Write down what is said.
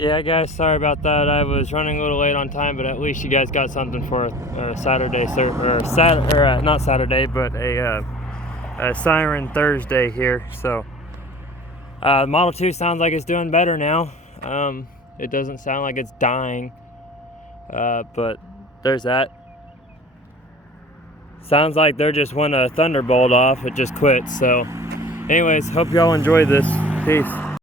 Yeah, guys, sorry about that. I was running a little late on time, but at least you guys got something for Saturday, not Saturday, but a siren Thursday here. So Model 2 sounds like it's doing better now. It doesn't sound like it's dying, but there's that. Sounds like there just went a thunderbolt off. It just quit. So anyways, hope y'all enjoy this. Peace.